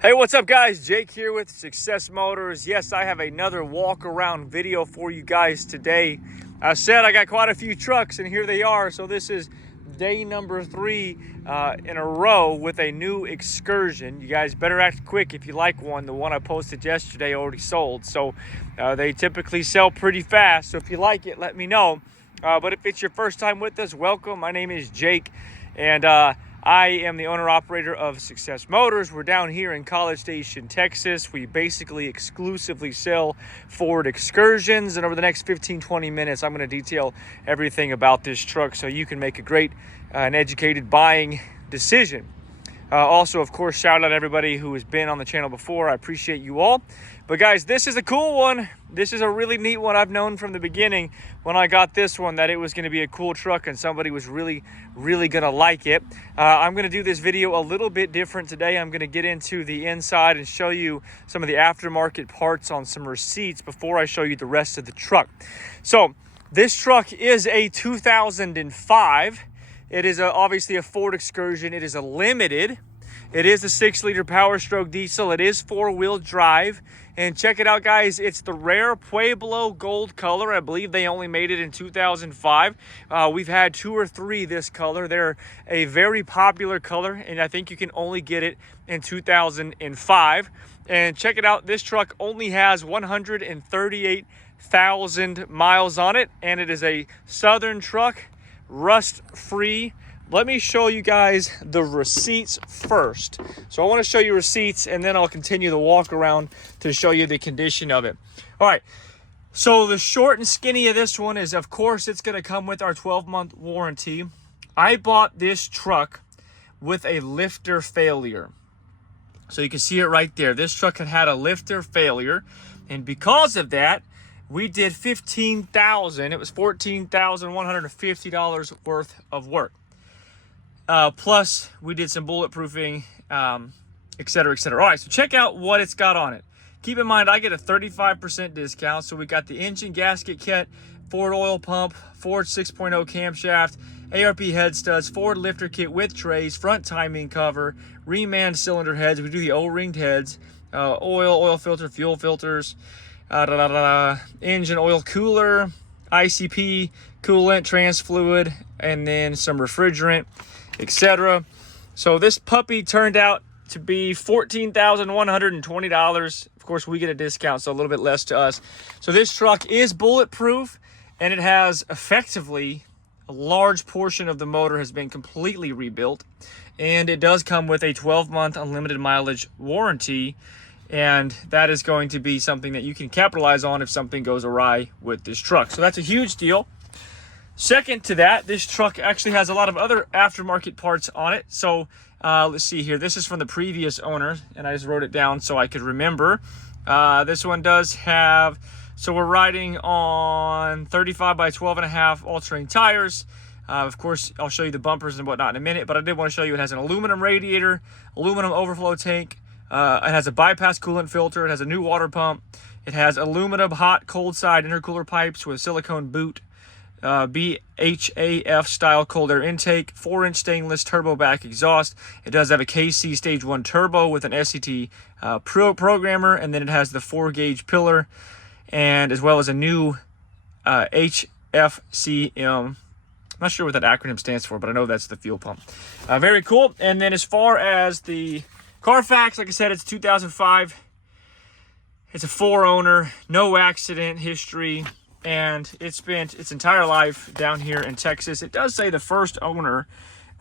Hey, what's up guys? Jake here with Success Motors. Yes, I have another walk around video for you guys today. I said I got quite a few trucks and here they are. So this is day number 3 in a row with a new Excursion. You guys better act quick if you like one. The one I posted yesterday already sold. So they typically sell pretty fast. So if you like it, let me know. But if it's your first time with us, welcome. My name is Jake and I am the owner-operator of Success Motors. We're down here in College Station, Texas. We basically exclusively sell Ford Excursions, and over the next 15-20 minutes, I'm going to detail everything about this truck so you can make a great and educated buying decision. Also, of course, shout out to everybody who has been on the channel before. I appreciate you all. But guys, this is a cool one. This is a really neat one. I've known from the beginning when I got this one that it was going to be a cool truck and somebody was really going to like it. I'm going to do this video a little bit different today. I'm going to get into the inside and show you some of the aftermarket parts on some receipts before I show you the rest of the truck. So this truck is a 2005. It is obviously a Ford Excursion. It is a limited. It is a 6-liter Powerstroke Diesel. It is 4-wheel drive. And check it out, guys. It's the rare Pueblo gold color. I believe they only made it in 2005. We've had 2 or 3 this color. They're a very popular color, and I think you can only get it in 2005. And check it out. This truck only has 138,000 miles on it, and it is a Southern truck, rust-free. Let me show you guys the receipts first. So I want to show you receipts and then I'll continue the walk around to show you the condition of it. All right. So the short and skinny of this one is, of course, it's going to come with our 12-month warranty. I bought this truck with a lifter failure. So you can see it right there. This truck had a lifter failure. And because of that, we did $15,000. It was $14,150 worth of work. Plus, we did some bulletproofing, et cetera, et cetera. All right, so check out what it's got on it. Keep in mind, I get a 35% discount. So we got the engine gasket kit, Ford oil pump, Ford 6.0 camshaft, ARP head studs, Ford lifter kit with trays, front timing cover, reman cylinder heads. We do the O-ringed heads, oil filter, fuel filters, engine oil cooler, ICP, coolant, trans fluid, and then some refrigerant, etc. So this puppy turned out to be $14,120. Of course, we get a discount, so a little bit less to us. So this truck is bulletproof, and it has effectively a large portion of the motor has been completely rebuilt, and it does come with a 12-month unlimited mileage warranty, and that is going to be something that you can capitalize on if something goes awry with this truck. So that's a huge deal. Second to that, this truck actually has a lot of other aftermarket parts on it. So let's see here. This is from the previous owner, and I just wrote it down so I could remember. This one does have, so we're riding on 35 by 12.5 all-terrain tires. Of course, I'll show you the bumpers and whatnot in a minute, but I did want to show you it has an aluminum radiator, aluminum overflow tank. It has a bypass coolant filter. It has a new water pump. It has aluminum hot cold side intercooler pipes with silicone boot. BHAF style cold air intake, 4-inch stainless turbo back exhaust. It does have a KC stage 1 turbo with an SCT programmer, and then it has the 4-gauge pillar, and as well as a new HFCM. I'm not sure what that acronym stands for, but I know that's the fuel pump. Very cool. And then as far as the carfax, like I said, it's 2005. It's a 4-owner, no accident history, and it spent its entire life down here in Texas. It does say the first owner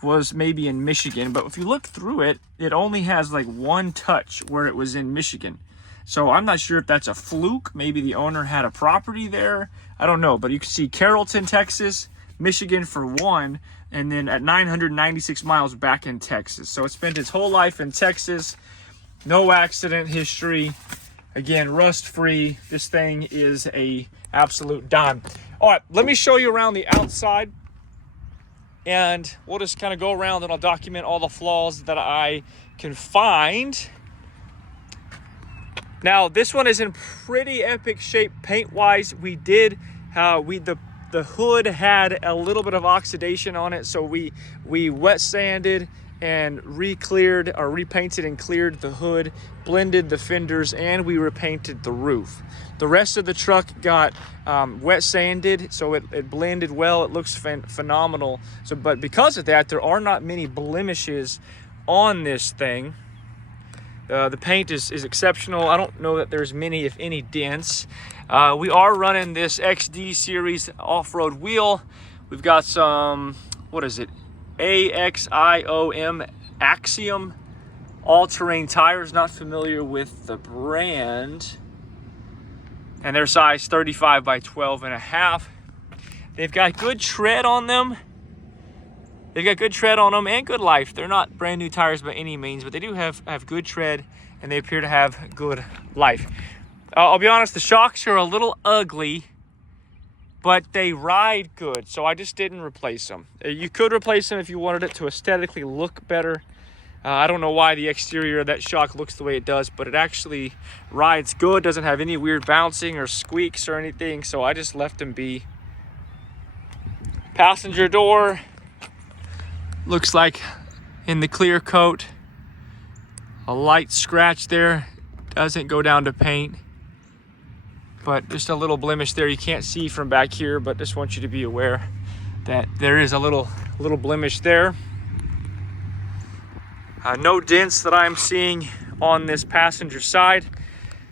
was maybe in Michigan, but if you look through it, it only has like one touch where it was in Michigan. So I'm not sure if that's a fluke. Maybe the owner had a property there. I don't know, but you can see Carrollton, Texas, Michigan for 1, and then at 996 miles back in Texas. So it spent its whole life in Texas, no accident history. Again, rust-free. This thing is a absolute dime. All right, let me show you around the outside, and we'll just kind of go around and I'll document all the flaws that I can find. Now, this one is in pretty epic shape paint-wise. The hood had a little bit of oxidation on it, so we wet sanded and re-cleared or repainted and cleared the hood, blended the fenders, and we repainted the roof. The rest of the truck got wet sanded, so it blended well. It looks phenomenal. So, but because of that, there are not many blemishes on this thing. The paint is exceptional. I don't know that there's many, if any, dents. We are running this XD series off-road wheel. We've got some, what is it? AXIOM Axiom all-terrain tires. Not familiar with the brand. And they're size 35 by 12.5. They've got good tread on them. They've got good tread on them and good life. They're not brand new tires by any means, but they do have good tread, and they appear to have good life. I'll be honest, the shocks are a little ugly, but they ride good, so I just didn't replace them. You could replace them if you wanted it to aesthetically look better. I don't know why the exterior of that shock looks the way it does, but it actually rides good, doesn't have any weird bouncing or squeaks or anything, so I just left them be. Passenger door looks like in the clear coat, a light scratch there, doesn't go down to paint, but just a little blemish there. You can't see from back here, but just want you to be aware that there is a little blemish there. No dents that I'm seeing on this passenger side.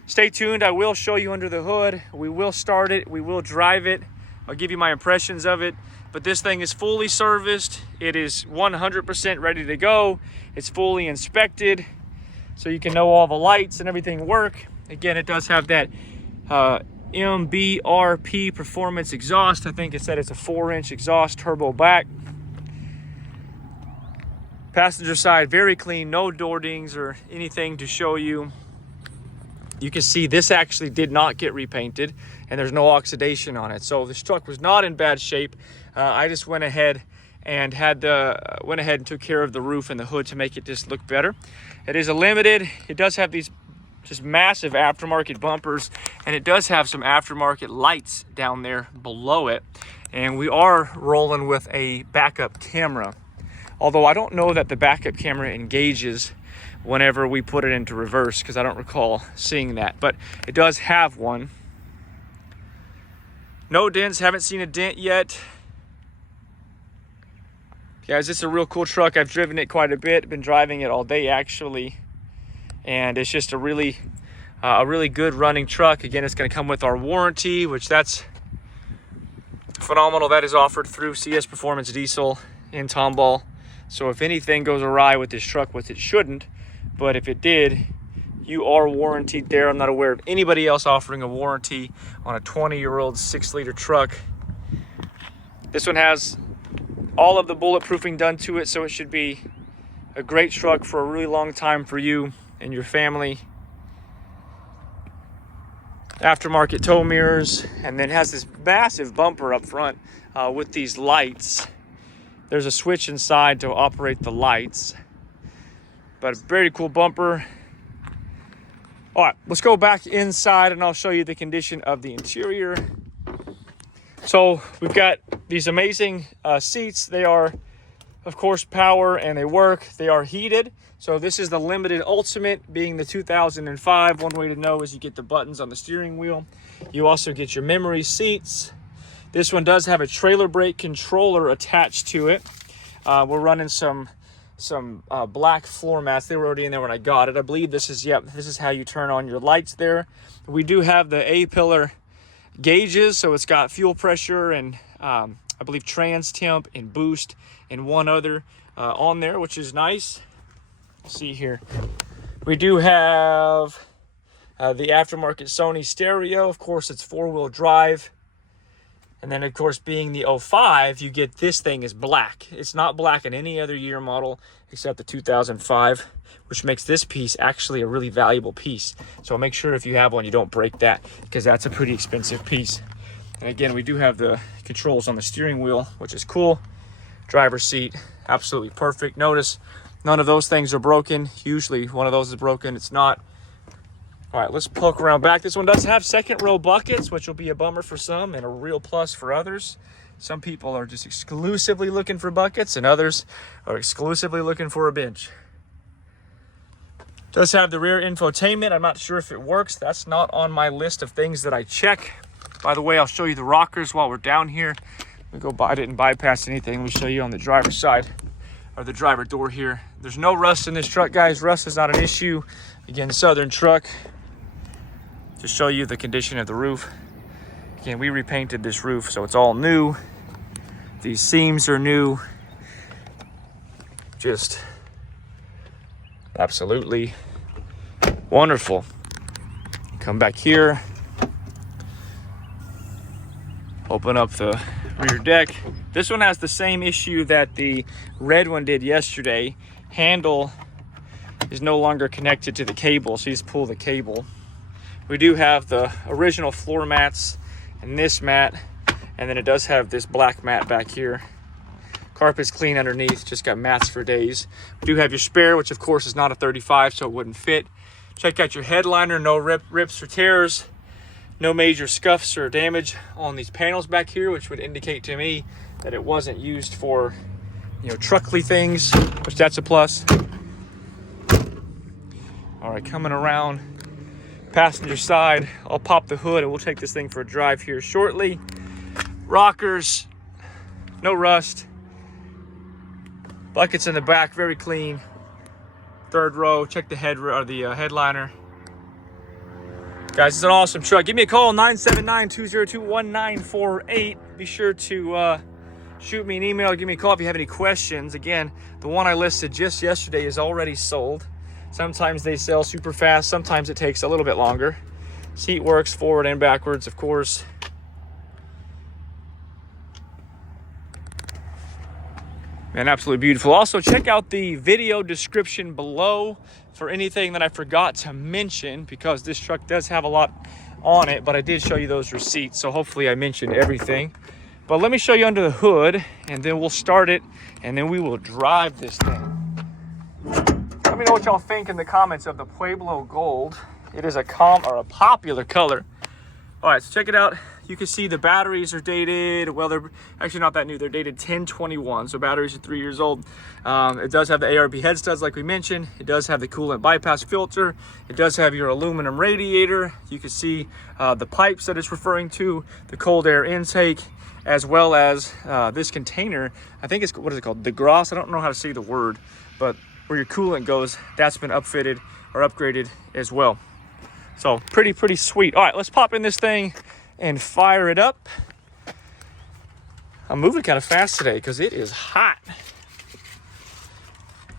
Stay tuned, I will show you under the hood. We will start it, we will drive it. I'll give you my impressions of it. But this thing is fully serviced. It is 100% ready to go. It's fully inspected, so you can know all the lights and everything work. Again, it does have that MBRP performance exhaust. I think it said it's a 4-inch exhaust, turbo back. Passenger side, very clean, no door dings or anything to show you. You can see this actually did not get repainted, and there's no oxidation on it. So this truck was not in bad shape. I just went ahead and took care of the roof and the hood to make it just look better. It is a limited. It does have these just massive aftermarket bumpers, and it does have some aftermarket lights down there below it. And we are rolling with a backup camera. Although I don't know that the backup camera engages whenever we put it into reverse, because I don't recall seeing that, but it does have one. No dents, haven't seen a dent yet. Guys, it's a real cool truck. I've driven it quite a bit, been driving it all day actually, and it's just a really good running truck. Again, it's going to come with our warranty, which that's phenomenal. That is offered through CS Performance Diesel in Tomball. So if anything goes awry with this truck, which it shouldn't, but if it did, you are warranted there. I'm not aware of anybody else offering a warranty on a 20-year-old 6-liter truck. This one has all of the bulletproofing done to it, so it should be a great truck for a really long time for you and your family. Aftermarket tow mirrors, and then has this massive bumper up front with these lights. There's a switch inside to operate the lights, but a very cool bumper. All right, let's go back inside and I'll show you the condition of the interior. So we've got these amazing seats. They are, of course, power and they work. They are heated. So this is the Limited Ultimate, being the 2005. One way to know is you get the buttons on the steering wheel. You also get your memory seats. This one does have a trailer brake controller attached to it. We're running some black floor mats. They were already in there when I got it. I believe this is how you turn on your lights there. We do have the A-pillar gauges, so it's got fuel pressure and I believe trans temp and boost and one other on there, which is nice. Let's see here. We do have the aftermarket Sony stereo. Of course, it's 4-wheel drive. And then, of course, being the 05, you get this thing is black. It's not black in any other year model except the 2005, which makes this piece actually a really valuable piece. So make sure if you have one, you don't break that, because that's a pretty expensive piece. And again, we do have the controls on the steering wheel, which is cool. Driver's seat, absolutely perfect. Notice none of those things are broken. Usually one of those is broken. It's not. All right, let's poke around back. This one does have second row buckets, which will be a bummer for some and a real plus for others. Some people are just exclusively looking for buckets, and others are exclusively looking for a bench. Does have the rear infotainment. I'm not sure if it works. That's not on my list of things that I check. By the way, I'll show you the rockers while we're down here. We go by, I didn't bypass anything. Let me show you on the driver's side, or the driver door here. There's no rust in this truck, guys. Rust is not an issue. Again, Southern truck. To show you the condition of the roof. Again, we repainted this roof, so it's all new. These seams are new. Just absolutely wonderful. Come back here. Open up the rear deck. This one has the same issue that the red one did yesterday. Handle is no longer connected to the cable, so you just pull the cable. We do have the original floor mats and this mat, and then it does have this black mat back here. Carpet's clean underneath, just got mats for days. We do have your spare, which of course is not a 35, so it wouldn't fit. Check out your headliner, no rips or tears. No major scuffs or damage on these panels back here, which would indicate to me that it wasn't used for, you know, truckly things, which that's a plus. All right, coming around passenger side, I'll pop the hood and we'll take this thing for a drive here shortly. Rockers, no rust. Buckets in the back, very clean. Third row, check the headliner. Guys, it's an awesome truck. Give me a call, 979-202-1948. Be sure to shoot me an email, give me a call if you have any questions. Again, the one I listed just yesterday is already sold. Sometimes they sell super fast, sometimes it takes a little bit longer. Seat works forward and backwards, of course. Man, absolutely beautiful. Also, check out the video description below for anything that I forgot to mention, because this truck does have a lot on it, but I did show you those receipts, so hopefully I mentioned everything. But let me show you under the hood, and then we'll start it, and then we will drive this thing. Let me know what y'all think in the comments of the Pueblo Gold. It is a popular color. All right, so check it out. You can see the batteries are dated. Well, they're actually not that new. They're dated 10/21, so batteries are 3 years old. It does have the ARB head studs, like we mentioned. It does have the coolant bypass filter. It does have your aluminum radiator. You can see the pipes that it's referring to, the cold air intake, as well as this container. I think it's, what is it called? The Gras. I don't know how to say the word, but where your coolant goes, that's been upfitted or upgraded as well. So pretty sweet. All right, let's pop in this thing and fire it up. I'm moving kind of fast today because it is hot.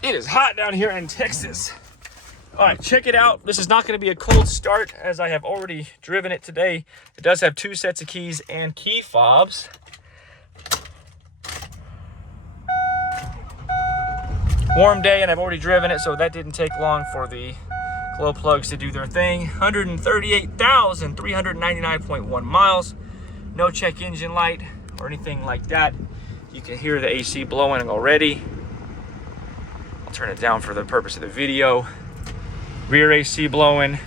It is hot down here in Texas. All right, check it out. This is not going to be a cold start, as I have already driven it today. It does have 2 sets of keys and key fobs. Warm day, and I've already driven it, so that didn't take long for the glow plugs to do their thing. 138,399.1 miles. No check engine light or anything like that. You can hear the AC blowing already. I'll turn it down for the purpose of the video. Rear AC blowing.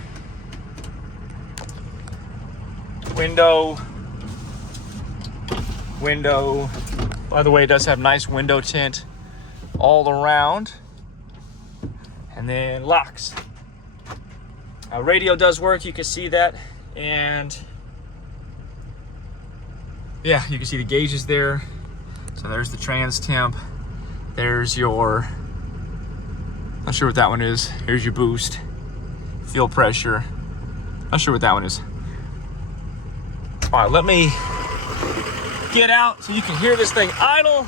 Window. By the way, it does have nice window tint all around. And then locks. Radio does work, you can see that, and yeah, you can see the gauges there. So there's the trans temp, there's your, not sure what that one is, here's your boost, fuel pressure, not sure what that one is. All right, let me get out so you can hear this thing idle.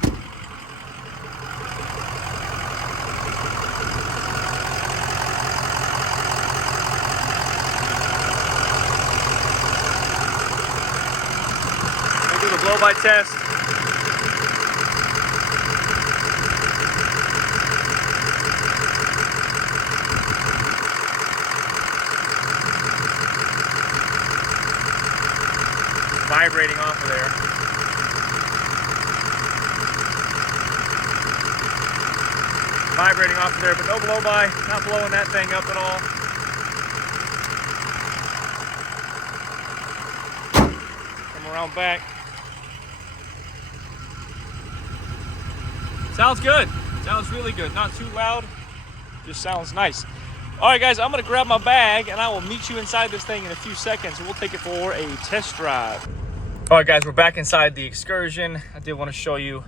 Blow-by test. Vibrating off of there. Vibrating off of there, but no blow-by, not blowing that thing up at all. Come around back. Sounds good. Sounds really good. Not too loud. Just sounds nice. All right, guys, I'm going to grab my bag, and I will meet you inside this thing in a few seconds. We'll take it for a test drive. All right, guys, we're back inside the Excursion. I did want to show you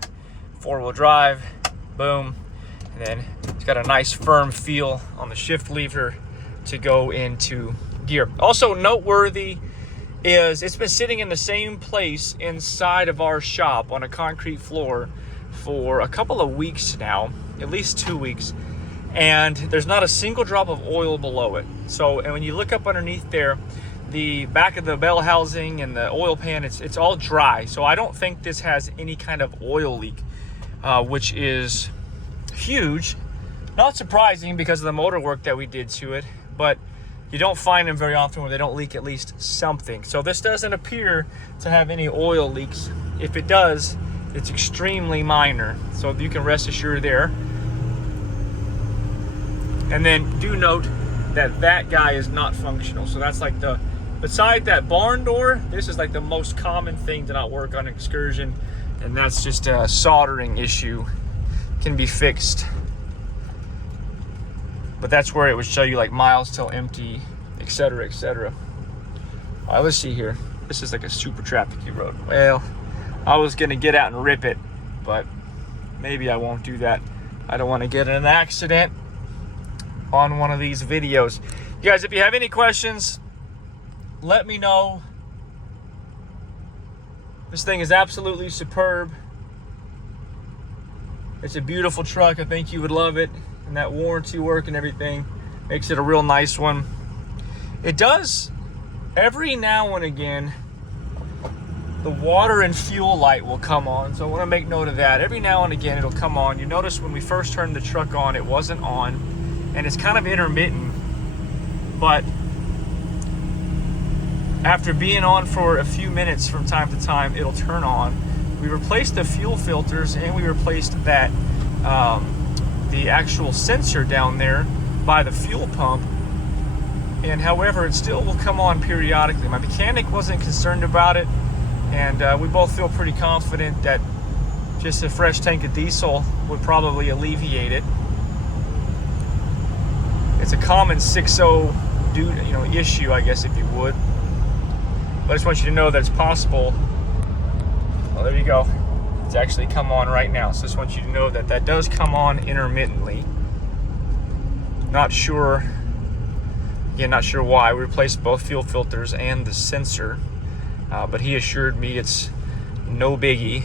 four-wheel drive. Boom. And then it's got a nice firm feel on the shift lever to go into gear. Also noteworthy is it's been sitting in the same place inside of our shop on a concrete floor for a couple of weeks now, at least 2 weeks, and there's not a single drop of oil below it. So, and when you look up underneath there, the back of the bell housing and the oil pan, it's all dry. So I don't think this has any kind of oil leak, which is huge. Not surprising because of the motor work that we did to it, but you don't find them very often where they don't leak at least something. So this doesn't appear to have any oil leaks. If it does, it's extremely minor. So you can rest assured there. And then do note that that guy is not functional. So that's like beside that barn door, this is like the most common thing to not work on Excursion. And that's just a soldering issue. Can be fixed. But that's where it would show you like miles till empty, etc., etc. All right, let's see here. This is like a super trafficy road. Well, I was gonna get out and rip it, but maybe I won't do that. I don't want to get in an accident on one of these videos. You guys, if you have any questions, let me know. This thing is absolutely superb. It's a beautiful truck. I think you would love it. And that warranty work and everything makes it a real nice one. It does, every now and again, the water and fuel light will come on. So I want to make note of that. Every now and again, it'll come on. You notice when we first turned the truck on, it wasn't on. And it's kind of intermittent. But after being on for a few minutes from time to time, it'll turn on. We replaced the fuel filters and we replaced that the actual sensor down there by the fuel pump, and however it still will come on periodically. My mechanic wasn't concerned about it, and we both feel pretty confident that just a fresh tank of diesel would probably alleviate it. It's a common 6.0 issue, I guess, if you would, but I just want you to know that it's possible. Well, there you go. It's actually come on right now. So I just want you to know that that does come on intermittently. Not sure, again, not sure why. We replaced both fuel filters and the sensor, but he assured me it's no biggie.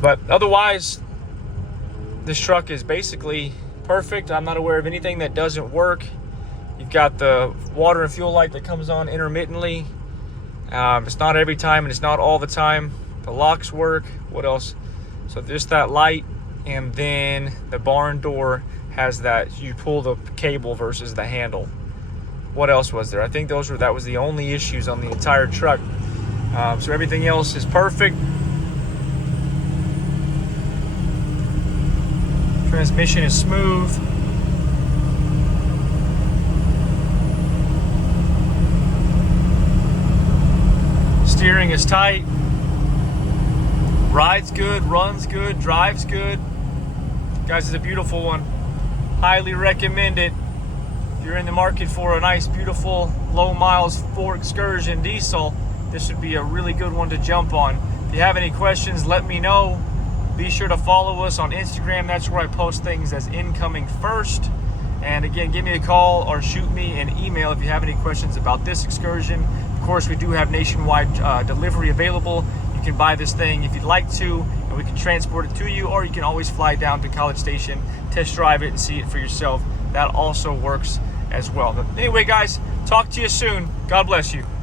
But otherwise, this truck is basically perfect. I'm not aware of anything that doesn't work. You've got the water and fuel light that comes on intermittently. It's not every time and it's not all the time. The locks work. What else? So just that light, and then the barn door has that you pull the cable versus the handle. What else was there? I think that was the only issues on the entire truck. So everything else is perfect. Transmission is smooth. Steering is tight. Rides good, runs good, drives good. Guys, it's a beautiful one. Highly recommend it. If you're in the market for a nice, beautiful, low miles Ford Excursion Diesel, this would be a really good one to jump on. If you have any questions, let me know. Be sure to follow us on Instagram. That's where I post things as incoming first. And again, give me a call or shoot me an email if you have any questions about this Excursion. Of course, we do have nationwide delivery available. You can buy this thing if you'd like to, and we can transport it to you, or you can always fly down to College Station, test drive it, and see it for yourself. That also works as well. But anyway, guys, talk to you soon. God bless you.